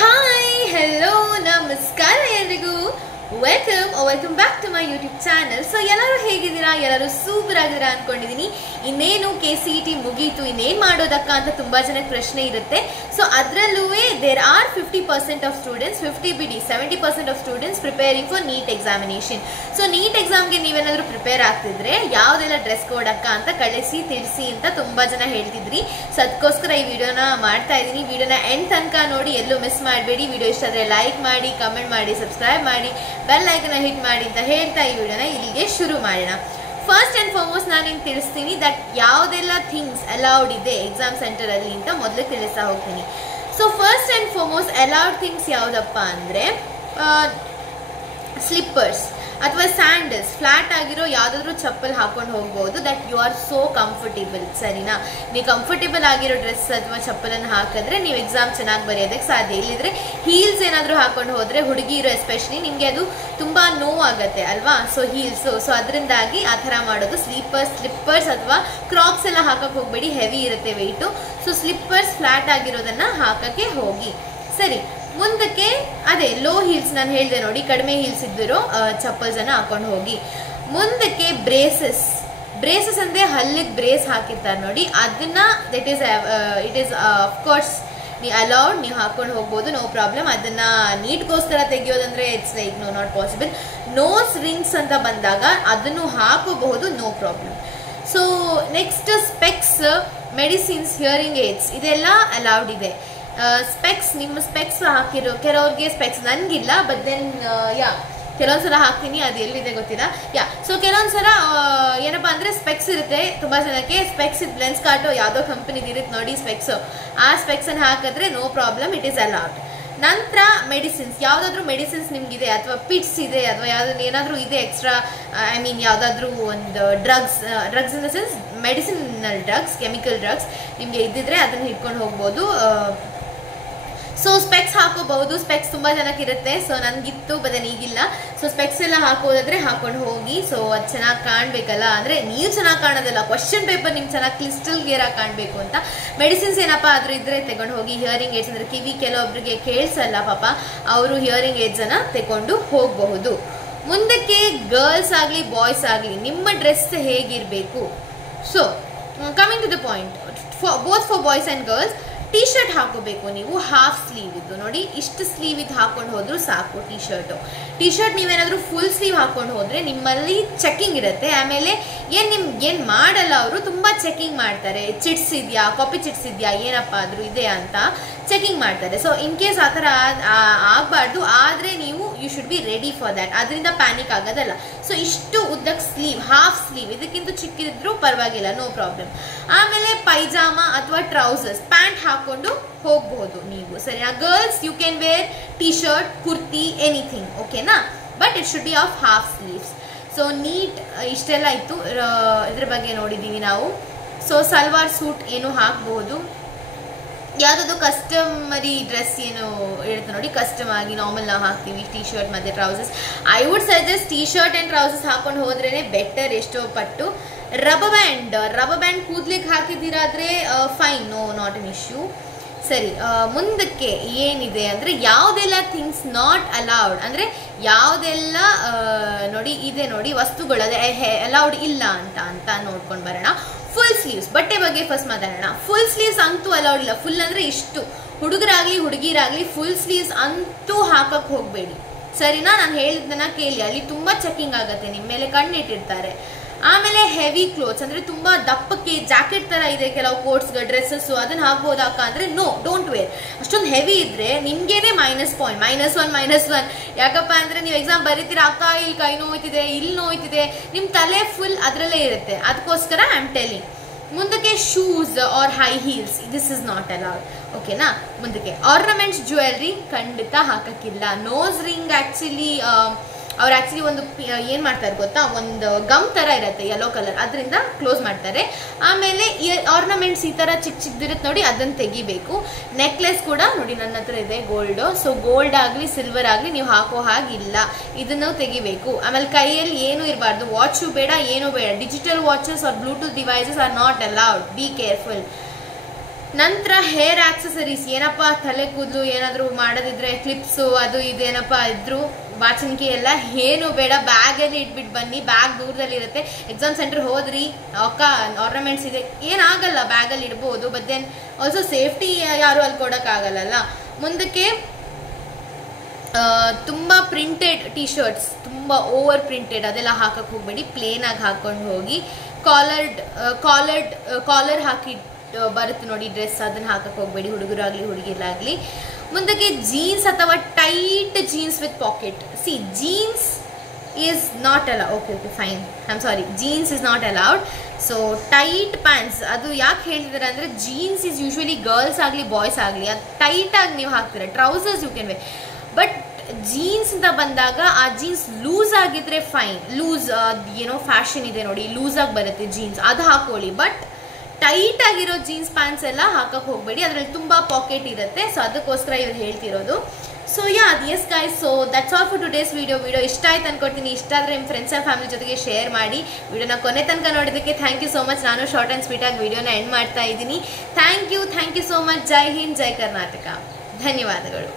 Hi hello ನಮಸ್ಕಾರ ಎಲ್ರಿಗೂ welcome back to my YouTube channel. So ಎಲ್ಲರೂ ಹೇಗಿದ್ದೀರಾ? ಎಲ್ಲರೂ ಸೂಪರ್ ಆಗಿದ್ದೀರಾ ಅನ್ಕೊಂಡಿದ್ದೀನಿ. ಇನ್ನೇನು KCET ಮುಗೀತು, ಇನ್ನೇನು ಮಾಡೋದಕ್ಕ ಅಂತ ತುಂಬಾ ಜನಕ್ಕೆ ಪ್ರಶ್ನೆ ಇರುತ್ತೆ. ಸೊ ಅದರಲ್ಲೂ ದೇರ್ ಆರ್ 50% ಆಫ್ ಸ್ಟೂಡೆಂಟ್ಸ್, 50 ಬಿಡಿ 70% of students preparing for NEET examination. So NEET ಎಕ್ಸಾಮ್ಗೆ ನೀವೇನಾದರೂ ಪ್ರಿಪೇರ್ ಆಗ್ತಿದ್ರೆ ಯಾವುದೆಲ್ಲ ಡ್ರೆಸ್ ಕೋಡ್ ಅಕ್ಕ ಅಂತ ಕಳಿಸಿ ತಿಳಿಸಿ ಅಂತ ತುಂಬಾ ಜನ ಹೇಳ್ತಿದ್ರಿ. ಸೊ ಅದಕ್ಕೋಸ್ಕರ ಈ ವಿಡಿಯೋನ ಮಾಡ್ತಾ ಇದ್ದೀನಿ. ವಿಡಿಯೋನ ಎಂಡ್ ತನಕ ನೋಡಿ, ಎಲ್ಲೂ ಮಿಸ್ ಮಾಡಬೇಡಿ. ವಿಡಿಯೋ ಇಷ್ಟ ಆದರೆ ಲೈಕ್ ಮಾಡಿ, ಕಮೆಂಟ್ ಮಾಡಿ, ಸಬ್ಸ್ಕ್ರೈಬ್ ಮಾಡಿ, ಬೆಲ್ ಐಕನ್ ಹಿಟ್ ಮಾಡಿ ಅಂತ ಹೇಳ್ತಾ ಈ ವಿಡಿಯೋನ ಇಲ್ಲಿಗೆ ಶುರು ಮಾಡೋಣ. ಫಸ್ಟ್ ಆ್ಯಂಡ್ ಫಾರ್ಮೋಸ್ಟ್ ನಾನು ನಿಮ್ಗೆ ತಿಳಿಸ್ತೀನಿ ದಟ್ ಯಾವುದೆಲ್ಲ ಥಿಂಗ್ಸ್ ಅಲೌಡ್ ಇದೆ ಎಕ್ಸಾಮ್ ಸೆಂಟರಲ್ಲಿ ಅಂತ ಮೊದಲು ತಿಳಿಸ್ತಾ ಹೋಗ್ತೀನಿ. So first and foremost allowed things ಯಾವುದಪ್ಪ ಅಂದರೆ ಸ್ಲಿಪ್ಪರ್ಸ್ ಅಥವಾ ಸ್ಯಾಂಡಲ್ಸ್, ಫ್ಲಾಟ್ ಆಗಿರೋ ಯಾವುದಾದ್ರೂ ಚಪ್ಪಲ್ ಹಾಕೊಂಡು ಹೋಗ್ಬೋದು. That you are so comfortable. ಸರಿನಾ? ನೀವು ಕಂಫರ್ಟೇಬಲ್ ಆಗಿರೋ ಡ್ರೆಸ್ ಅಥವಾ ಚಪ್ಪಲನ್ನು ಹಾಕಿದ್ರೆ ನೀವು ಎಕ್ಸಾಮ್ ಚೆನ್ನಾಗಿ ಬರೆಯೋದಕ್ಕೆ ಸಾಧ್ಯ. ಇಲ್ಲಿದ್ರೆ ಹೀಲ್ಸ್ ಏನಾದರೂ ಹಾಕೊಂಡು ಹೋದರೆ, ಹುಡುಗಿರು ಎಸ್ಪೆಷಲಿ, ನಿಮಗೆ ಅದು ತುಂಬ ನೋವಾಗುತ್ತೆ ಅಲ್ವಾ? ಸೊ ಹೀಲ್ಸು, ಸೊ ಅದರಿಂದಾಗಿ ಆ ಥರ ಮಾಡೋದು. ಸ್ಲಿಪ್ಪರ್ಸ್ ಅಥವಾ ಕ್ರಾಕ್ಸ್ ಎಲ್ಲ ಹಾಕಕ್ಕೆ ಹೋಗಬೇಡಿ, ಹೆವಿ ಇರುತ್ತೆ ವೆಯ್ಟು. ಸೊ ಸ್ಲಿಪ್ಪರ್ಸ್ ಫ್ಲಾಟ್ ಆಗಿರೋದನ್ನು ಹಾಕಕ್ಕೆ ಹೋಗಿ. ಸರಿ, ಮುಂದಕ್ಕೆ ಅದೇ ಲೋ ಹೀಲ್ಸ್ ನಾನು ಹೇಳಿದೆ ನೋಡಿ, ಕಡಿಮೆ ಹೀಲ್ಸ್ ಇದ್ದಿರೋ ಚಪ್ಪಲ್ಸ್ ಅನ್ನ ಹಾಕೊಂಡು ಹೋಗಿ. ಮುಂದಕ್ಕೆ ಬ್ರೇಸಸ್ ಅಂದ್ರೆ ಹಲ್ಲಿಗೆ ಬ್ರೇಸ್ ಹಾಕಿರ್ತಾರೆ ನೋಡಿ, ಅದನ್ನ ಇಟ್ ಈಸ್ ಅಫ್ಕೋರ್ಸ್ ನೀವು ಅಲೌಡ್, ನೀವು ಹಾಕೊಂಡು ಹೋಗ್ಬೋದು, ನೋ ಪ್ರಾಬ್ಲಮ್. ಅದನ್ನ ನೀಟ್ಗೋಸ್ಕರ ತೆಗಿಯೋದಂದ್ರೆ it's like no not possible. Nose rings ಅಂತ ಬಂದಾಗ ಅದನ್ನು ಹಾಕೋಬಹುದು, no problem. So next specs, medicines, hearing aids ಇದೆಲ್ಲ ಅಲೌಡ್ ಇದೆ. ಸ್ಪೆಕ್ಸ್, ನಿಮ್ಮ ಸ್ಪೆಕ್ಸ್ ಹಾಕಿರೋ ಕೆಲವ್ರಿಗೆ ಸ್ಪೆಕ್ಸ್, ನನಗಿಲ್ಲ, ಬಟ್ ದೆನ್ ಕೆಲವೊಂದ್ಸಲ ಹಾಕ್ತೀನಿ, ಅದು ಎಲ್ಲಿದೆ ಗೊತ್ತಿಲ್ಲ. ಸೊ ಕೆಲವೊಂದ್ಸಲ ಏನಪ್ಪ ಅಂದರೆ ಸ್ಪೆಕ್ಸ್ ಇರುತ್ತೆ ತುಂಬ ಜನಕ್ಕೆ. ಸ್ಪೆಕ್ಸ್ ಇದು ಲೆನ್ಸ್ ಕಾರ್ಟು ಯಾವುದೋ ಕಂಪನಿದು ಇರುತ್ತೆ ನೋಡಿ ಸ್ಪೆಕ್ಸು, ಆ ಸ್ಪೆಕ್ಸನ್ನು ಹಾಕಿದ್ರೆ no problem, it is allowed. ನಂತರ ಮೆಡಿಸಿನ್ಸ್, ಯಾವುದಾದ್ರೂ ಮೆಡಿಸಿನ್ಸ್ ನಿಮಗಿದೆ ಅಥವಾ ಪಿಟ್ಸ್ ಇದೆ ಅಥವಾ ಯಾವುದಾದ್ರು ಏನಾದರೂ ಇದೆ ಎಕ್ಸ್ಟ್ರಾ, ಐ ಮೀನ್ ಯಾವುದಾದ್ರೂ ಒಂದು drugs in the sense medicinal drugs, chemical drugs ನಿಮಗೆ ಇದ್ದಿದ್ರೆ ಅದನ್ನು ಹಿಡ್ಕೊಂಡು ಹೋಗ್ಬೋದು. ಸೊ ಸ್ಪೆಕ್ಸ್ ಹಾಕೋಬಹುದು. ಸ್ಪೆಕ್ಸ್ ತುಂಬ ಜನಕ್ಕೆ ಇರುತ್ತೆ, ಸೊ ನನಗಿತ್ತು ಬದನ್ ಈಗಿಲ್ಲ. ಸೊ ಸ್ಪೆಕ್ಸ್ ಎಲ್ಲ ಹಾಕೋದಾದ್ರೆ ಹಾಕೊಂಡು ಹೋಗಿ. ಸೊ ಅದು ಚೆನ್ನಾಗಿ ಕಾಣಬೇಕಲ್ಲ, ಅಂದರೆ ನೀವು ಚೆನ್ನಾಗಿ ಕಾಣೋದಲ್ಲ, ಕ್ವಶನ್ ಪೇಪರ್ ನಿಮ್ಗೆ ಚೆನ್ನಾಗಿ ಕ್ಲಿಸ್ಟಲ್ ಕ್ಲಿಯರ್ ಆಗಿ ಕಾಣಬೇಕು ಅಂತ. ಮೆಡಿಸಿನ್ಸ್ ಏನಪ್ಪ ಆದರೂ ಇದ್ರೆ ತಗೊಂಡು ಹೋಗಿ. ಹಿಯರಿಂಗ್ ಏಡ್ಸ್ ಅಂದರೆ ಕಿವಿ ಕೆಲವೊಬ್ಬರಿಗೆ ಕೇಳಿಸಲ್ಲ ಪಾಪ, ಅವರು ಹಿಯರಿಂಗ್ ಏಡ್ಸನ್ನು ತಗೊಂಡು ಹೋಗಬಹುದು. ಮುಂದಕ್ಕೆ ಗರ್ಲ್ಸ್ ಆಗಲಿ ಬಾಯ್ಸ್ ಆಗಲಿ ನಿಮ್ಮ ಡ್ರೆಸ್ ಹೇಗಿರಬೇಕು? So coming to the point, both for boys and girls, T shirt ಹಾಕೋಬೇಕು ನೀವು, ಹಾಫ್ ಸ್ಲೀವ್ ಇದ್ದು ನೋಡಿ, ಇಷ್ಟು ಸ್ಲೀವ್ ಇದು ಹಾಕೊಂಡು ಹೋದ್ರು ಸಾಕು. ಟಿ ಶರ್ಟ್ ನೀವೇನಾದರೂ ಫುಲ್ ಸ್ಲೀವ್ ಹಾಕೊಂಡು ಹೋದರೆ ನಿಮ್ಮಲ್ಲಿ ಚೆಕಿಂಗ್ ಇರುತ್ತೆ. ಆಮೇಲೆ ಏನು ಮಾಡಲ್ಲ, ಅವರು ತುಂಬ ಚೆಕಿಂಗ್ ಮಾಡ್ತಾರೆ. ಚಿಟ್ಸ್ ಇದೆಯಾ, ಕಾಪಿ ಚಿಟ್ಸ್ ಇದೆಯಾ, ಏನಪ್ಪ ಆದರೂ ಇದೆಯಾ ಅಂತ ಚೆಕಿಂಗ್ ಮಾಡ್ತಾರೆ. ಸೊ ಇನ್ ಕೇಸ್ ಆ ಥರ ಆಗಬಾರ್ದು, ಆದರೆ ನೀವು you should be ready for that. ಅದರಿಂದ ಪ್ಯಾನಿಕ್ ಆಗೋದಲ್ಲ. ಸೊ ಇಷ್ಟು ಉದ್ದಕ್ಕೆ ಸ್ಲೀವ್, ಹಾಫ್ ಸ್ಲೀವ್, ಇದಕ್ಕಿಂತ ಚಿಕ್ಕಿದ್ರು ಪರವಾಗಿಲ್ಲ, ನೋ ಪ್ರಾಬ್ಲಮ್. ಆಮೇಲೆ ಪೈಜಾಮ ಅಥವಾ ಟ್ರೌಸರ್ಸ್, ಪ್ಯಾಂಟ್ ಹಾಕೊಂಡು ಹೋಗಬಹುದು ನೀವು. ಸರಿನಾ? Girls you can wear T shirt, kurti, anything, ಓಕೆನಾ? But it should be of half sleeves. So neat ಇಷ್ಟೆಲ್ಲ ಇತ್ತು, ಇದ್ರ ಬಗ್ಗೆ ನೋಡಿದ್ದೀವಿ ನಾವು. ಸೊ ಸಲ್ವಾರ್ ಸೂಟ್ ಏನು ಹಾಕಬಹುದು. ಯಾವುದಾದ್ರು ಕಸ್ಟಮರಿ ಡ್ರೆಸ್ ಏನು ಇರುತ್ತೆ ನೋಡಿ, ಕಸ್ಟಮ್ ಆಗಿ ನಾರ್ಮಲ್ ನಾವು ಹಾಕ್ತೀವಿ, ಟಿ ಶರ್ಟ್ ಮತ್ತು trousers. I would suggest T shirt and trousers ಹಾಕೊಂಡು ಹೋದ್ರೇ ಬೆಟರ್ ಎಷ್ಟೋ ಪಟ್ಟು. ರಬ್ಬರ್ ಬ್ಯಾಂಡ್ ಕೂದ್ಲಿಕ್ಕೆ ಹಾಕಿದ್ದೀರಾದರೆ fine, no not an issue. ಸರಿ, ಮುಂದಕ್ಕೆ ಏನಿದೆ ಅಂದರೆ ಯಾವುದೆಲ್ಲ ಥಿಂಗ್ಸ್ ನಾಟ್ ಅಲೌಡ್, ಅಂದರೆ ಯಾವುದೆಲ್ಲ ನೋಡಿ ಇದೆ ನೋಡಿ ವಸ್ತುಗಳು ಅದೇ ಅಲೌಡ್ ಇಲ್ಲ ಅಂತ ನೋಡ್ಕೊಂಡು ಬರೋಣ. ಫುಲ್ ಸ್ಲೀವ್ಸ್, ಬಟ್ಟೆ ಬಗ್ಗೆ ಫಸ್ಟ್ ಮಾತಾಡೋಣ. ಫುಲ್ ಸ್ಲೀವ್ಸ್ ಅಂತೂ ಅಲೌಡ್ ಇಲ್ಲ. ಫುಲ್ ಅಂದರೆ ಇಷ್ಟು, ಹುಡುಗರಾಗಲಿ ಹುಡುಗಿರಾಗಲಿ ಫುಲ್ ಸ್ಲೀವ್ಸ್ ಅಂತೂ ಹಾಕಕ್ಕೆ ಹೋಗಬೇಡಿ. ಸರಿನಾ? ನಾನು ಹೇಳಿದ್ದನ್ನ ಕೇಳಿ, ಅಲ್ಲಿ ತುಂಬ ಚೆಕಿಂಗ್ ಆಗುತ್ತೆ, ನಿಮ್ಮ ಮೇಲೆ ಕಣ್ಣಿಟ್ಟಿರ್ತಾರೆ. ಆಮೇಲೆ ಹೆವಿ ಕ್ಲೋತ್ಸ್ ಅಂದರೆ ತುಂಬ ದಪ್ಪಕ್ಕೆ ಜಾಕೆಟ್ ಥರ ಇದೆ ಕೆಲವು ಕೋಟ್ಸ್ಗಳು, ಡ್ರೆಸ್ಸಸ್ಸು, ಅದನ್ನು ಹಾಕ್ಬೋದಾಕ ಅಂದರೆ ನೋ, ಡೋಂಟ್ ವೇರ್. ಅಷ್ಟೊಂದು ಹೆವಿ ಇದ್ದರೆ ನಿಮಗೇನೆ -1 ಯಾಕಪ್ಪ ಅಂದರೆ ನೀವು ಎಕ್ಸಾಮ್ ಬರೀತೀರ, ಅಕ್ಕ ಇಲ್ಲಿ ಕೈ ನೋಯ್ತಿದೆ, ಇಲ್ಲಿ ನೋಯ್ತಿದೆ, ನಿಮ್ಮ ತಲೆ ಫುಲ್ ಅದರಲ್ಲೇ ಇರುತ್ತೆ. ಅದಕ್ಕೋಸ್ಕರ ಐ ಆಮ್ ಟೆಲಿಂಗ್. ಮುಂದಕ್ಕೆ shoes or high heels, this is not allowed, ಓಕೆನಾ? ಮುಂದಕ್ಕೆ ಆರ್ನಮೆಂಟ್ಸ್, ಜ್ಯುವೆಲ್ರಿ ಖಂಡಿತ ಹಾಕಕ್ಕಿಲ್ಲ. ನೋಸ್ ರಿಂಗ್ ಅವ್ರು ಆ್ಯಕ್ಚುಲಿ ಒಂದು ಏನು ಮಾಡ್ತಾರೆ ಗೊತ್ತಾ, ಒಂದು ಗಮ್ ಥರ ಇರುತ್ತೆ ಯೆಲ್ಲೋ ಕಲರ್, ಅದರಿಂದ ಕ್ಲೋಸ್ ಮಾಡ್ತಾರೆ. ಆಮೇಲೆ ಆರ್ನಮೆಂಟ್ಸ್ ಈ ಥರ ಚಿಕ್ಕದಿರುತ್ತೆ ನೋಡಿ, ಅದನ್ನು ತೆಗಿಬೇಕು. ನೆಕ್ಲೆಸ್ ಕೂಡ ನೋಡಿ ನನ್ನ ಹತ್ರ ಇದೆ ಗೋಲ್ಡು. ಸೊ ಗೋಲ್ಡ್ ಆಗಲಿ ಸಿಲ್ವರ್ ಆಗಲಿ ನೀವು ಹಾಕೋ ಹಾಗಿಲ್ಲ, ಇದನ್ನು ತೆಗಿಬೇಕು. ಆಮೇಲೆ ಕೈಯಲ್ಲಿ ಏನೂ ಇರಬಾರ್ದು, ವಾಚು ಬೇಡ, ಏನೂ ಬೇಡ. Digital watches or bluetooth devices are not allowed, be careful. ನಂತರ ಹೇರ್ ಆಕ್ಸೆಸರೀಸ್, ಏನಪ್ಪ ತಲೆ ಕೂದಲು ಏನಾದರೂ ಮಾಡೋದಿದ್ರೆ ಕ್ಲಿಪ್ಸು ಅದು ಇದೇನಪ್ಪ ಇದ್ರು ಬಾಚಣಿಕೆ ಎಲ್ಲ ಏನು ಬೇಡ, ಬ್ಯಾಗಲ್ಲಿ ಇಟ್ಬಿಟ್ಟು ಬನ್ನಿ. ಬ್ಯಾಗ್ ದೂರದಲ್ಲಿರುತ್ತೆ. ಎಕ್ಸಾಮ್ ಸೆಂಟರ್ ಹೋದ್ರಿ ಆರ್ನಮೆಂಟ್ಸ್ ಇದೆ ಏನಾಗಲ್ಲ, ಬ್ಯಾಗಲ್ಲಿ ಇಡ್ಬೋದು. ಬಟ್ ದೆನ್ ಆಲ್ಸೋ ಸೇಫ್ಟಿ ಯಾರು ಅಲ್ಲಿ ಕೊಡೋಕ್ಕಾಗಲ್ಲ. ಮುಂದಕ್ಕೆ ತುಂಬ ಪ್ರಿಂಟೆಡ್ ಟಿ ಶರ್ಟ್ಸ್, ತುಂಬ ಓವರ್ ಪ್ರಿಂಟೆಡ್ ಅದೆಲ್ಲ ಹಾಕಕ್ಕೆ ಹೋಗಬೇಡಿ. ಪ್ಲೇನಾಗಿ ಹಾಕೊಂಡು ಹೋಗಿ. ಕಾಲರ್ ಹಾಕಿ ಬರುತ್ತೆ ನೋಡಿ ಡ್ರೆಸ್, ಅದನ್ನು ಹಾಕಕ್ಕೆ ಹೋಗಬೇಡಿ, ಹುಡುಗರಾಗಲಿ ಹುಡುಗಿರಾಗಲಿ. ಮುಂದಕ್ಕೆ ಜೀನ್ಸ್ ಅಥವಾ tight jeans with pocket. See jeans is not allowed. Okay fine, I am sorry, jeans is not allowed. So tight pants ಅದು ಯಾಕೆ ಹೇಳ್ತಿದ್ದಾರೆ ಅಂದರೆ ಜೀನ್ಸ್ ಈಸ್ ಯೂಶ್ವಲಿ ಗರ್ಲ್ಸ್ ಆಗಲಿ ಬಾಯ್ಸ್ ಆಗಲಿ ಅದು ಟೈಟಾಗಿ ನೀವು ಹಾಕ್ತೀರ. Trousers you can wear, but jeans ಅಂತ ಬಂದಾಗ ಆ ಜೀನ್ಸ್ ಲೂಸ್ ಆಗಿದ್ರೆ ಫೈನ್. ಲೂಸ್ ಏನೋ ಫ್ಯಾಷನ್ ಇದೆ ನೋಡಿ, ಲೂಸಾಗಿ ಬರುತ್ತೆ ಜೀನ್ಸ್, ಅದು ಹಾಕೊಳ್ಳಿ. ಬಟ್ ಟೈಟ್ ಆಗಿರೋ ಜೀನ್ಸ್ ಪ್ಯಾಂಟ್ಸ್ ಎಲ್ಲ ಹಾಕಕ್ಕೆ ಹೋಗಬೇಡಿ, ಅದರಲ್ಲಿ ತುಂಬ ಪಾಕೆಟ್ ಇರುತ್ತೆ. ಸೊ ಅದಕ್ಕೋಸ್ಕರ ಇವ್ರು ಹೇಳ್ತಿರೋದು. So yes guys, so that's all for today's video ಇಷ್ಟ ಆಯ್ತು ಅನ್ಕೊಡ್ತೀನಿ. ಇಷ್ಟ ಆದರೆ ನಿಮ್ಮ ಫ್ರೆಂಡ್ಸ್ ಆ್ಯಂಡ್ ಫ್ಯಾಮಿಲಿ ಜೊತೆಗೆ ಶೇರ್ ಮಾಡಿ. ವಿಡಿಯೋನ ಕೊನೆ ತನಕ ನೋಡೋದಕ್ಕೆ ಥ್ಯಾಂಕ್ ಯು ಸೋ ಮಚ್. ನಾನು ಶಾರ್ಟ್ ಆ್ಯಂಡ್ ಸ್ವೀಟಾಗಿ ವಿಡಿಯೋನ ಎಂಡ್ ಮಾಡ್ತಾ ಇದ್ದೀನಿ. Thank you so much. ಜೈ ಹಿಂದ್, ಜೈ ಕರ್ನಾಟಕ. ಧನ್ಯವಾದಗಳು.